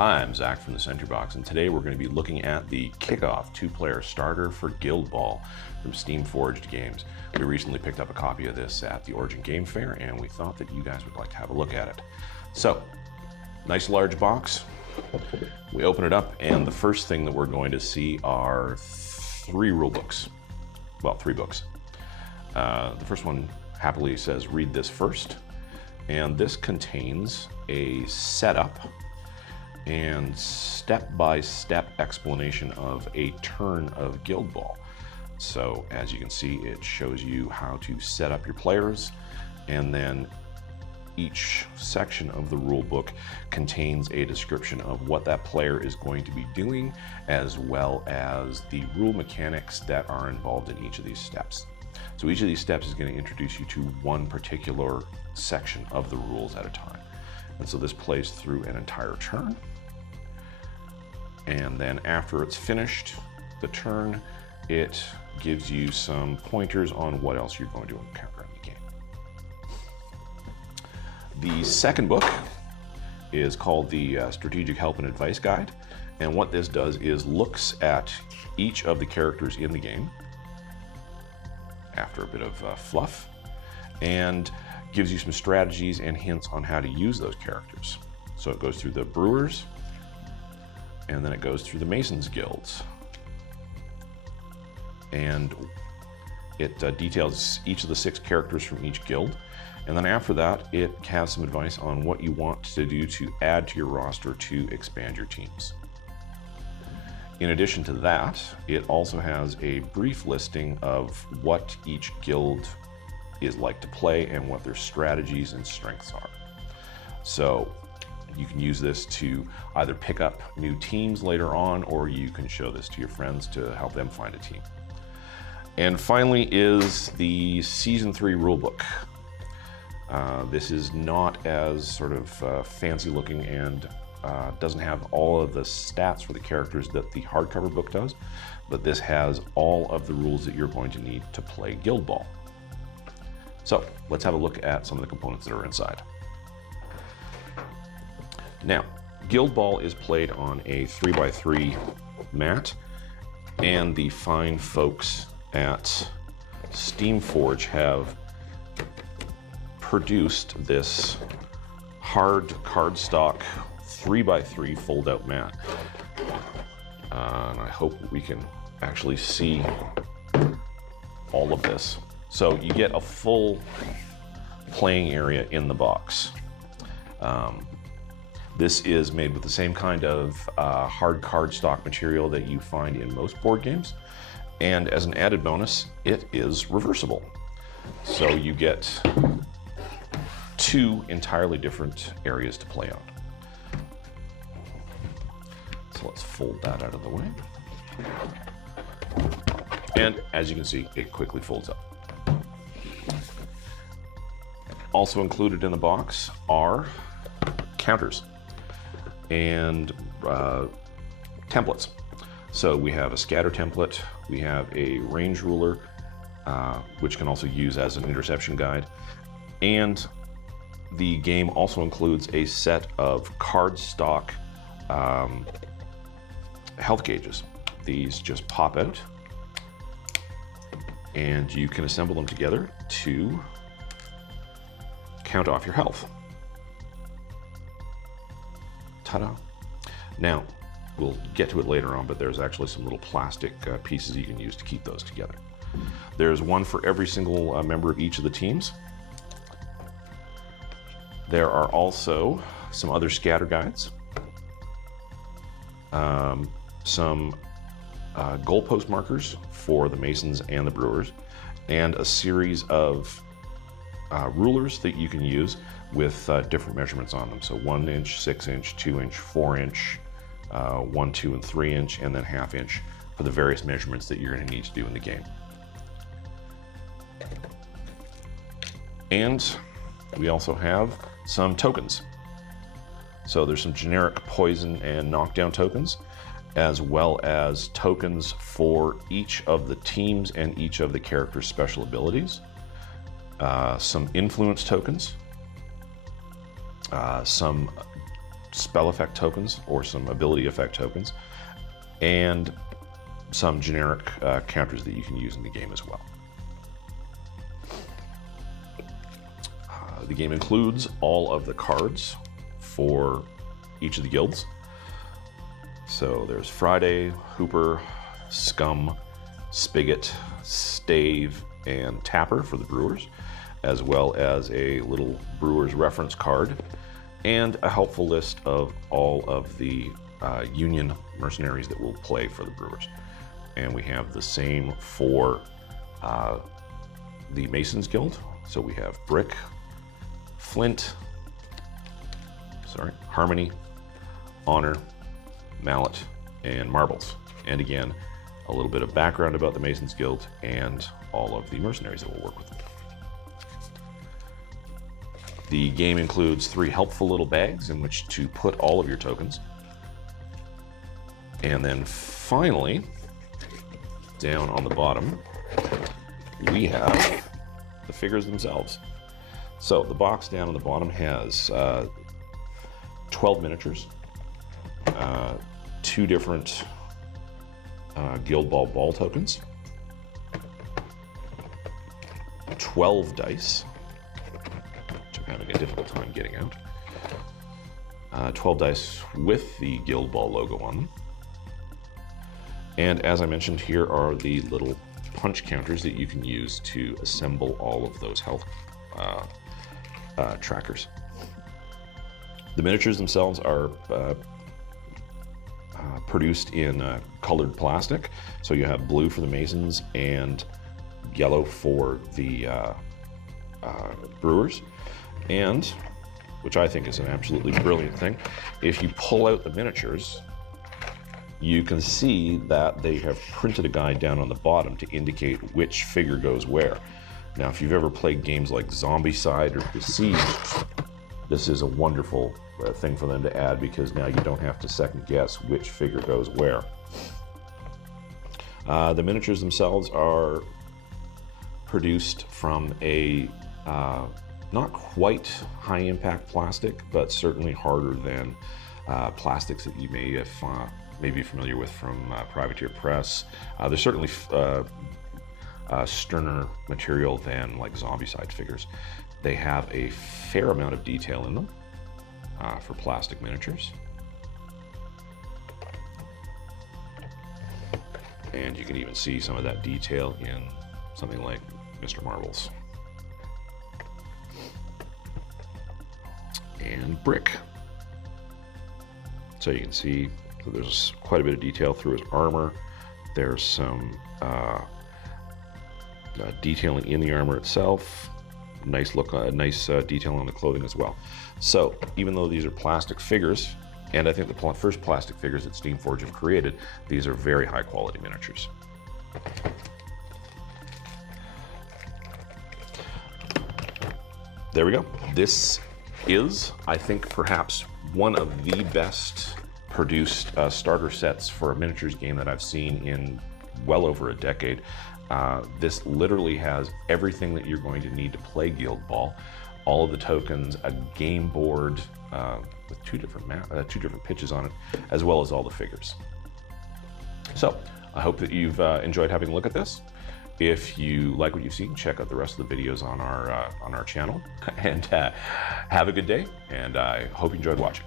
Hi, I'm Zach from the Sentry Box, and today we're going to be looking at the Kickoff 2-player starter for Guild Ball from Steam Forged Games. We recently picked up a copy of this at the Origin Game Fair, and we thought that you guys would like to have a look at it. So, nice large box. We open it up, and the first thing that we're going to see are three rule books. Well, 3 books. The first one happily says, read this first. And this contains a setup and step-by-step explanation of a turn of Guild Ball. So as you can see, it shows you how to set up your players, and then each section of the rule book contains a description of what that player is going to be doing, as well as the rule mechanics that are involved in each of these steps. So each of these steps is going to introduce you to one particular section of the rules at a time. And so this plays through an entire turn. And then after it's finished, the turn, it gives you some pointers on what else you're going to encounter in the game. The second book is called the Strategic Help and Advice Guide. And what this does is looks at each of the characters in the game after a bit of fluff, and gives you some strategies and hints on how to use those characters. So it goes through the Brewers, and then it goes through the Masons Guilds. And it details each of the 6 characters from each guild. And then after that, it has some advice on what you want to do to add to your roster to expand your teams. In addition to that, it also has a brief listing of what each guild is like to play and what their strategies and strengths are. So you can use this to either pick up new teams later on, or you can show this to your friends to help them find a team. And finally is the Season 3 rulebook. This is not as sort of fancy looking and doesn't have all of the stats for the characters that the hardcover book does, but this has all of the rules that you're going to need to play Guild Ball. So let's have a look at some of the components that are inside. Now, Guild Ball is played on a 3x3 mat, and the fine folks at Steamforge have produced this hard cardstock 3x3 fold-out mat. And I hope we can actually see all of this. So you get a full playing area in the box. This is made with the same kind of hard cardstock material that you find in most board games. And as an added bonus, it is reversible. So you get 2 entirely different areas to play on. So let's fold that out of the way. And as you can see, it quickly folds up. Also included in the box are counters and templates. So we have a scatter template, we have a range ruler, which can also use as an interception guide, and the game also includes a set of cardstock health gauges. These just pop out, and you can assemble them together to count off your health. Ta-da! Now, we'll get to it later on, but there's actually some little plastic pieces you can use to keep those together. There's one for every single member of each of the teams. There are also some other scatter guides, some goalpost markers for the Masons and the Brewers, and a series of rulers that you can use with different measurements on them. So 1 inch, 6 inch, 2 inch, 4 inch, 1, 2, and 3 inch, and then ½ inch for the various measurements that you're going to need to do in the game. And we also have some tokens. So there's some generic poison and knockdown tokens, as well as tokens for each of the teams and each of the characters' special abilities. Some influence tokens, some spell effect tokens or some ability effect tokens, and some generic counters that you can use in the game as well. The game includes all of the cards for each of the guilds. So there's Friday, Hooper, Scum, Spigot, Stave, and Tapper for the Brewers, as well as a little Brewers reference card, and a helpful list of all of the Union mercenaries that will play for the Brewers. And we have the same for the Masons Guild. So we have Brick, Flint, Harmony, Honor, Mallet, and Marbles. And again, a little bit of background about the Masons Guild and all of the mercenaries that will work with them. The game includes 3 helpful little bags in which to put all of your tokens. And then finally, down on the bottom, we have the figures themselves. So the box down on the bottom has 12 miniatures, 2 different Guild ball tokens, 12 dice, which I'm having a difficult time getting out, 12 dice with the Guild Ball logo on them. And as I mentioned, here are the little punch counters that you can use to assemble all of those health trackers. The miniatures themselves are produced in colored plastic. So you have blue for the Masons and yellow for the Brewers. And, which I think is an absolutely brilliant thing, if you pull out the miniatures, you can see that they have printed a guide down on the bottom to indicate which figure goes where. Now, if you've ever played games like Zombicide or Besieged, this is a wonderful thing for them to add, because now you don't have to second guess which figure goes where. The miniatures themselves are produced from a not quite high impact plastic, but certainly harder than plastics that you may be familiar with from Privateer Press. They're certainly sterner material than like Zombicide figures. They have a fair amount of detail in them for plastic miniatures. And you can even see some of that detail in something like Mr. Marbles. And Brick. So you can see that there's quite a bit of detail through his armor. There's some detailing in the armor itself. Nice look, nice detail on the clothing as well. So even though these are plastic figures, and I think the first plastic figures that Steamforge have created, these are very high quality miniatures. There we go. This is, I think, perhaps one of the best produced starter sets for a miniatures game that I've seen in well over a decade. This literally has everything that you're going to need to play Guild Ball. All of the tokens, a game board with two different pitches on it, as well as all the figures. So I hope that you've enjoyed having a look at this. If you like what you've seen, check out the rest of the videos on our channel, and have a good day. And I hope you enjoyed watching.